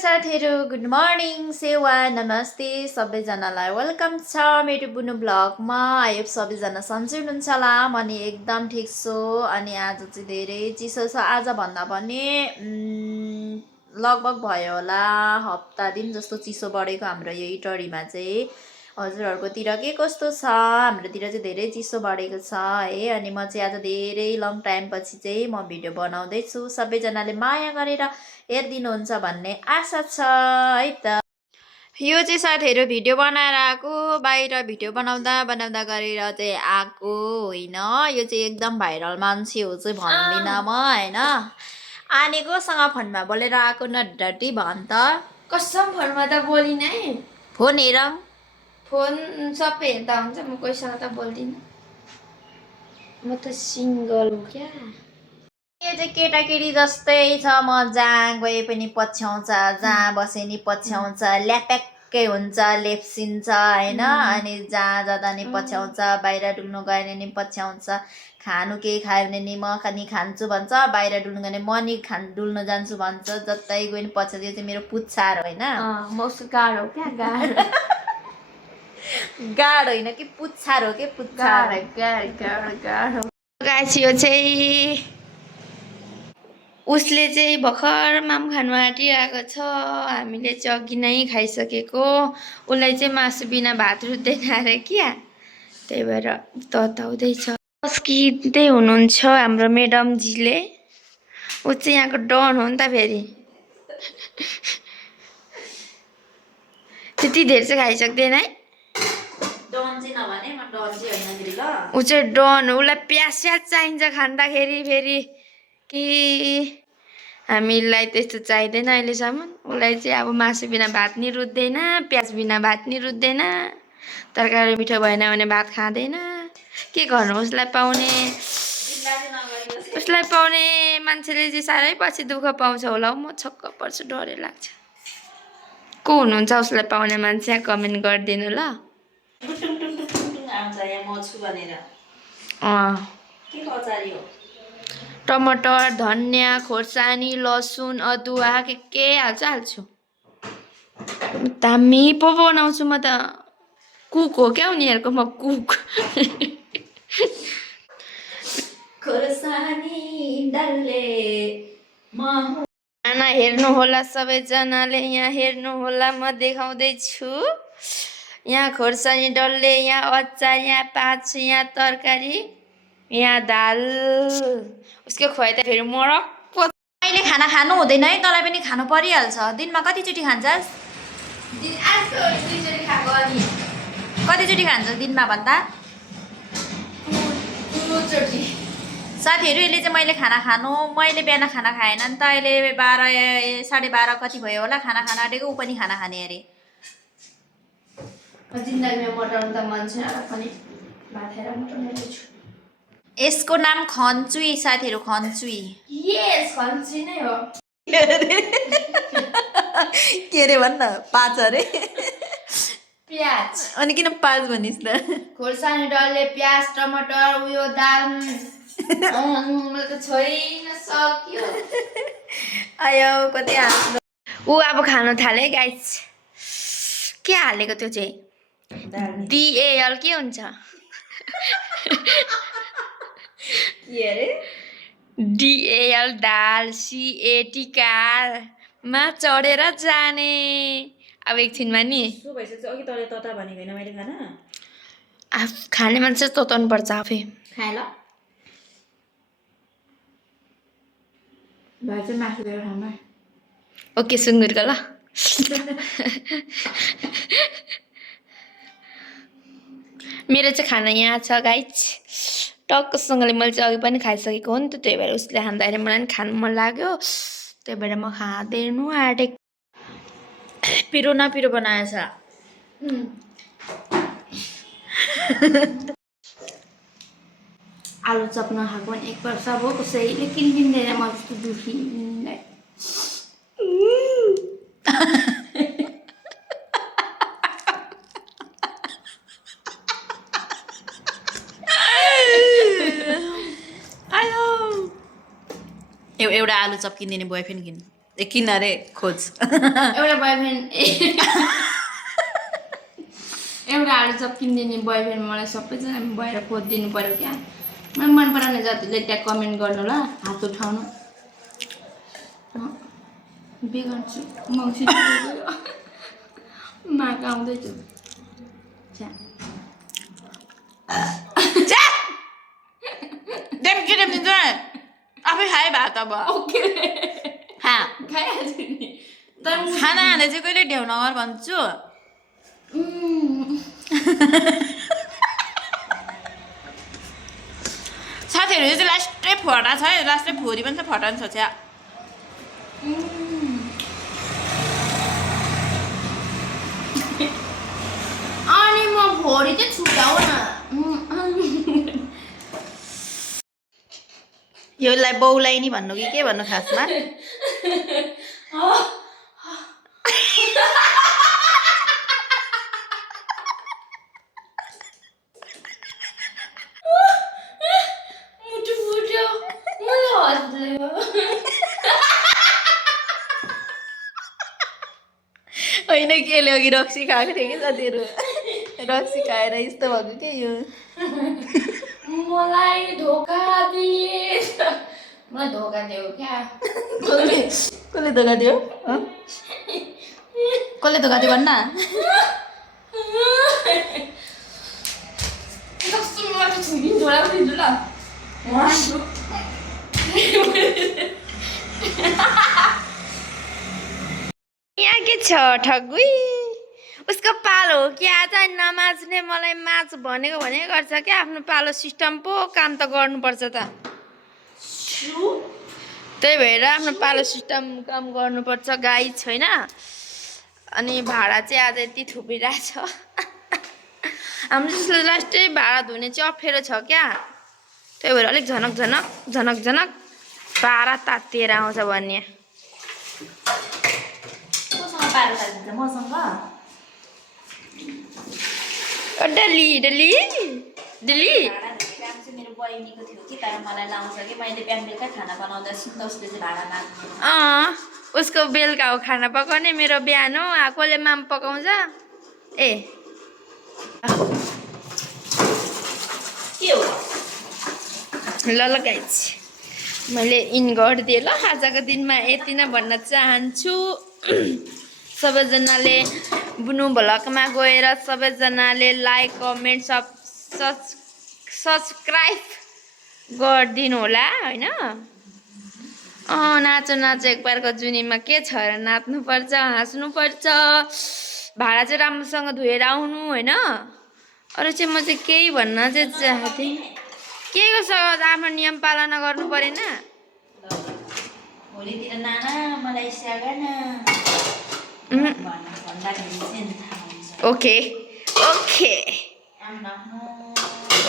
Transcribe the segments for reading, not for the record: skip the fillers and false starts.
साथीहरु good morning सेवा नमस्ते सबैजनालाई वेलकम छ मेरो बुनु ब्लगमा आई होप सबैजना सन्चै हुनुहुन्छ होला म नि एकदम ठीक छु अनि आज चाहिँ धेरै चिसो छ आज भन्दा पनि लगभग भयो होला हप्ता दिन जस्तो चिसो बढेको हाम्रो यो इटरीमा चाहिँ हजुरहरुकोतिर के कस्तो छ हाम्रोतिर चाहिँ धेरै चिसो बढेको छ है अनि म चाहिँ आज धेरै लङ टाइम पछि चाहिँ म भिडियो बनाउँदै छु सबैजनाले माया गरेर हेर्दिनुहुन्छ भन्ने आशा छ है त यो चाहिँ साथीहरु भिडियो बनाएर आएको बाहिर भिडियो बनाउँदा बनाउँदा गरेर चाहिँ आएको होइन यो चाहिँ एकदम भाइरल मान्छे हो चाहिँ भन्दिन म हैन आनेकोसँग फोनमा बोलेर आएको न डटी भन् त कसम फोनमा त बोलिन है फोन हेर फोन सबै हेर्दा हुन्छ म कोहीसँग त बोल्दिन म त सिंगल हो क्या यो चाहिँ केटाकेटी जस्तै छ म जहाँ गए पनि पछ्याउँछ जहाँ बसे नि पछ्याउँछ ल्याप्याक्कै हुन्छ लेप्सिन्छ हैन अनि जहाँ जाँदा नि पछ्याउँछ बाहिर डुल्नु गयो नि पछ्याउँछ खानु केही खायो भने नि म नि खान्छु भन्छ बाहिर डुल्नु गयो भने म नि डुल्न जान्छु भन्छ जतै गयो नि पछ्याउँछ यो चाहिँ मेरो पुच्छार होइन म उसको गाड हो क्या गाड गाड होइन कि पुच्छार हो के पुच्छार गाड गाइस यो चाहिँ उसले चाहिँ भर्खर माम खानु आँटिरहेको छ हामीले चाहिँ अघि नै खाइसकेको उसलाई चाहिँ मासु बिना भात रुच्दैन अरे क्या त्यही भएर तताउँदैछ अस्किँदै हुनुहुन्छ हाम्रो मेडमजीले ऊ चाहिँ यहाँको डन हो नि त फेरि त्यति धेरै चाहिँ खाइसक्दैन है ऊ चाहिँ डन हो उसलाई प्याज स्याज चाहिन्छ खाँदाखेरि फेरि कि हामीलाई त्यस्तो चाहिँदैन अहिलेसम्म उसलाई चाहिँ अब मासु बिना भात नि रुच्दैन प्याज बिना भात नि रुच्दैन तरकारी मिठो भएन भने भात खाँदैन के गर्नु उसलाई पाउने मान्छेले चाहिँ साह्रै पछि दुःख पाउँछ होला हौ म छक्क पर्छु डरै लाग्छ को हुनुहुन्छ उसलाई पाउने मान्छे कमेन्ट गरिदिनु ल टमाटर धनियाँ खोर्सानी लसुन अदुवा के हाल्छु दामी पो बनाउँछु म त कुक हो क्या उनीहरूको म कुक खाना हेर्नु होला सबैजनाले यहाँ हेर्नु होला म देखाउँदैछु यहाँ खोर्सानी डल्ले यहाँ अचार यहाँ पाँच यहाँ तरकारी यहाँ दाल उसको खुवाइ त फेरि मरक्क अहिले खाना खानु हुँदैन है तँलाई पनि खानु परिहाल्छ दिनमा कतिचोटि खान्छस् कतिचोटि खान्छस् दिनमा भन्दा साथीहरू यसले चाहिँ मैले बिहान खाना खाएन नि त अहिले 12 12:30 कति भयो होला खाना खान आँटेको ऊ पनि खाना खाने अरे जिन्दगीमा मोटाउनु त मन छैन पनि भात खाएर मोटाउने रहेछु यसको नाम खन्चुई साथीहरू खन्चुई यस खन्चुई नै हो के अरे भन्न 5 अरे प्याज अनि किन 5 भनिस् त खोर्सानी डल्ले प्याज टमाटर उयो दाल मलाई त छैन सक्यो आयो कति हाल्नु ऊ अब खानु थाले गाइस के हालेको त्यो चाहिँ डिएल के हुन्छ के अरे डिएल दाल सिएटी कारमा चढेर जाने अब एकछिनमा नि अघि तले तता भनेको होइन मैले खाना खाने मान्छे तताउनु पर्छ आफै खाए ल भाइ चाहिँ मासु लिएर खानु ओके सुँगुरको ल मेरो चाहिँ खाना यहाँ छ गाइस टक्कसँगले मैले चाहिँ अघि पनि खाइसकेको हो नि त त्यही भएर उसले खाँदाखेरि मलाई पनि खानु मन लाग्यो त्यही भएर म खाँदैनु आँटेको पिरो न पिरो बनाएछ आलु चप नखाएको पनि 1 वर्ष भयो कसैले किनिदिँदैन म जस्तो दुखी एउटा आलु चप किनिदिने बोयफ्रेन्ड किन किन रे खोज एउटा बोयफ्रेन्ड एउटा आलुचप किनिदिने बोयफ्रेन्ड मलाई सबैजना भएर खोजिदिनु पर्यो क्या मलाई मन पराउने जतिले त्यहाँ कमेन्ट गर्नु ल हात उठाउनु बिगार्छु मौसी माग आउँदैछु आफै खाए भात अब खाइहाल्छु नि खाना खाँदा चाहिँ कहिले ढेउ नगर भन्छु साथीहरू चाहिँ लास्टै फटा छ है लास्टै फोरी पनि छ फटाउनु छ छ्या अनि म भोरी चाहिँ छुटाउ न योलाई बाउलाई नि भन्नु कि के भन्नु खासमा मुटु फुट्यो मलाई हस्दैछ होइन केले अघि रक्सी खाएको थिएँ कि साथीहरू रक्सी खाएर यस्तो भएको के यो मलाई धोका दिए मलाई धोका दियो क्या कसले धोका दियो कसले धोका दियो भन्न कस्तो मलाई छुदिन्छु होला दिन्छु ल यहाँ के छ ठगुई उसको पालो हो कि आज नमाज्ने मलाई माझ भनेको गर्छ क्या आफ्नो पालो सिस्टम पो काम त गर्नुपर्छ त त्यही भएर आफ्नो पालो सिस्टम काम गर्नुपर्छ गाई छैन अनि भाडा चाहिँ आज यति थुपिरहेछ हाम्रो जसले लास्टै भाडा धुने चाहिँ अप्ठ्यारो छ क्या त्यही भएर अलिक झनक झनक झनक झनक भाडा तातिएर आउँछ भन्ने मसँग डली डली डली मेरो बहिनीको थियो कि तर मलाई लाउँछ कि मैले बिहान बेलुका खाना बनाउँदा सुन्दा उसले चाहिँ भाडा माग्नु उसको बेलुका हो खाना पकाउने मेरो बिहान हो कसले माम पकाउँछ ए के हो ल गाइज मैले इन गरिदिएँ ल आजको दिनमा यति नै भन्न चाहन्छु सबैजनाले बुनु भ्लगमा गएर सबैजनाले लाइक कमेन्ट सब्सक्राइब गरिदिनु होला होइन नाचो नाचो एकबारको जुनीमा के छ र नाच्नुपर्छ हाँस्नुपर्छ भाडा चाहिँ राम्रोसँग धोएर आउनु होइन अरू चाहिँ म चाहिँ केही भन्न चाहिँ चाहन्थेँ के गर्छ आफ्नो नियम पालना गर्नु परेन भोलितिर नाना मलाई स्यागन okay okay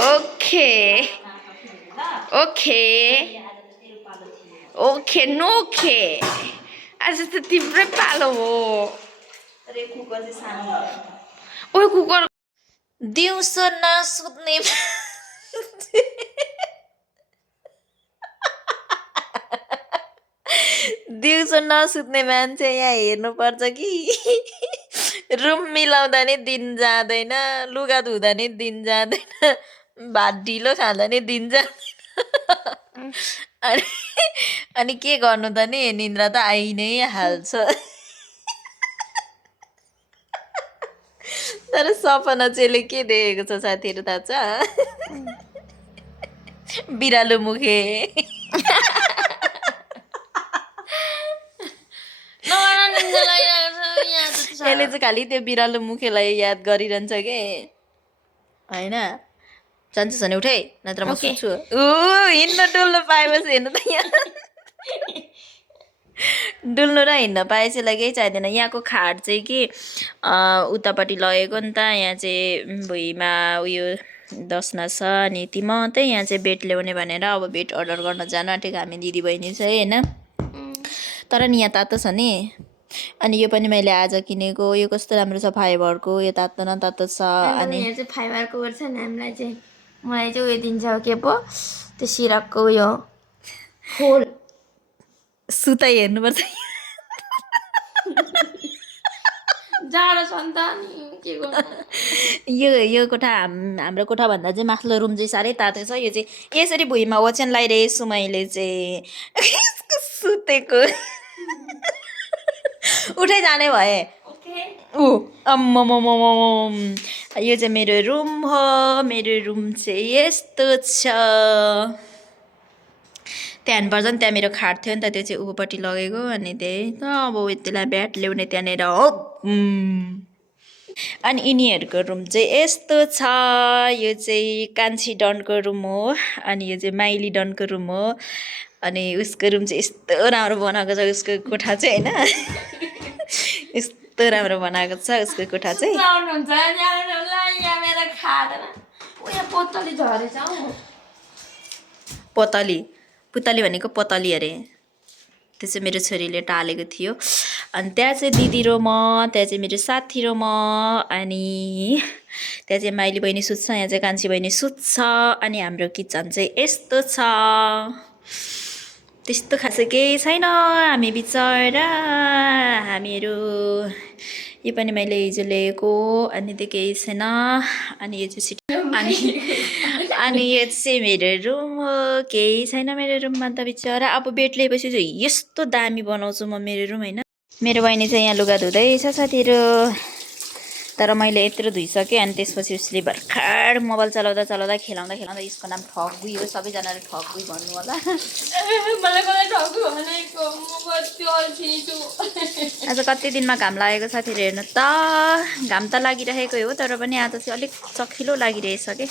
okay okay okay नोके आज त तिम्रै पालो हो ओ कुकर दिउँसो नसुत्ने दिउँसो नसुत्ने मान्छे यहाँ हेर्नुपर्छ कि रुम मिलाउँदा नि दिन जाँदैन लुगा धुँदा नि दिन जाँदैन भात ढिलो खाँदा नि दिन जाँदैन अनि के गर्नु त नि निन्द्रा त आइ नै हाल्छ तर सपना चाहिँले के देखेको छ साथीहरू थाहा छ बिरालो मुखे यसले चाहिँ खालि त्यो बिरालो मुखेलाई याद गरिरहन्छ के होइन जान्छस् भने उठे नत्र म सुत्छु हिँड्न डुल्नु पाएपछि हेर्नु त यहाँ डुल्नु र हिँड्न पाएपछि केही चाहिँदैन यहाँको खाट चाहिँ कि उतापट्टि लगेको नि त यहाँ चाहिँ भुइँमा उयो दसना छ अनि यति मात्रै यहाँ चाहिँ बेड ल्याउने भनेर अब बेड अर्डर गर्न जानु आँटेको हामी दिदीबहिनी चाहिँ होइन तर नि यहाँ तातो छ नि अनि यो पनि मैले आज किनेको यो कस्तो राम्रो छ फाइबरको यो तातो न तातो छ अनि यहाँ चाहिँ फाइबरको गर्छ नि हामीलाई चाहिँ मलाई चाहिँ उयो दिन्छ के पो त्यो सिरकको उयो खोल सुताइ हेर्नुपर्छ जाडो छ नि त अनि के गर्नु यो कोठा हाम्रो कोठाभन्दा चाहिँ माथिल्लो रुम चाहिँ साह्रै तातो छ। यो चाहिँ यसरी भुइँमा ओछ्यान लगाइरहेछु मैले चाहिँ सुतेको उठै जाने भए ऊ अम्ममममम यो चाहिँ मेरो रुम हो। मेरो रुम चाहिँ यस्तो छ। त्यहाँ पर्छ नि, त्यहाँ मेरो खाट थियो नि त, त्यो चाहिँ ऊपट्टि लगेको अनि त्यही त अब त्यसलाई ब्याट ल्याउने त्यहाँनिर हो। अनि यिनीहरूको रुम चाहिँ यस्तो छ। यो चाहिँ कान्छी डनको रुम हो अनि यो चाहिँ माइली डनको रुम हो। अनि उसको रुम चाहिँ यस्तो राम्रो बनाएको छ उसको कोठा चाहिँ होइन यस्तो राम्रो बनाएको छ उसको कोठा चाहिँ। आउनुहुन्छ यहाँ मेरो खाँदैन उयो पोतली झरेछ हौ। पोतली पुतली भनेको पोतली अरे, त्यो चाहिँ मेरो छोरीले टालेको थियो। अनि त्यहाँ चाहिँ दिदी र म, त्यहाँ चाहिँ मेरो साथी र म, अनि त्यहाँ चाहिँ माइली बहिनी सुत्छ, यहाँ चाहिँ कान्छी बहिनी सुत्छ। अनि हाम्रो किचन चाहिँ यस्तो छ। त्यस्तो खासै केही छैन हामी बिचरा। हामीहरू यो पनि मैले हिजो ल्याएको अनि त्यो केही छैन। अनि यो चाहिँ अनि यो चाहिँ मेरो रुम हो। केही छैन मेरो रुममा त बिचरा। अब बेड लिएपछि चाहिँ यस्तो दामी बनाउँछु म मेरो रुम होइन। मेरो बहिनी चाहिँ यहाँ लुगा धुँदैछ साथीहरू, तर मैले यत्रो धुइसकेँ। अनि त्यसपछि उसले भर्खर मोबाइल चलाउँदा चलाउँदा खेलाउँदा खेलाउँदा यसको नाम ठगुई हो। सबैजनाले ठगुई भन्नु होला। आज कति दिनमा घाम लागेको साथीहरू हेर्नु त। घाम त लागिरहेको हो तर पनि आज चाहिँ अलिक चखिलो लागिरहेछ के।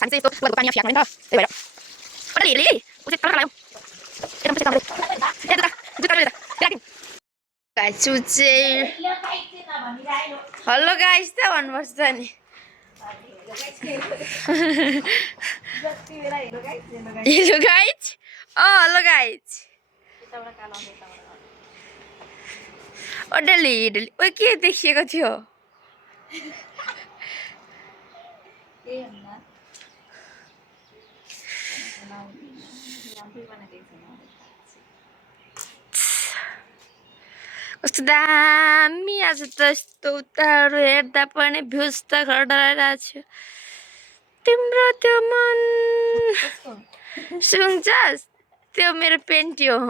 Sáng nay tôi vừa qua nhà phiền lên thôi. Để vậy đó. Bắt đi đi. Ôi trời, tao Em không thể cầm được. Guys, hello guys, ta भन्नुपर्छ नि। Hello guys. Oh, hello guys. डली ओ के देखिएको थियो? कस्तो दामी आज त यस्तो उताहरू हेर्दा पनि भ्युज त खडाइरहेको छु। तिम्रो त्यो मन सुन्छस् त्यो मेरो पेन्टी हो।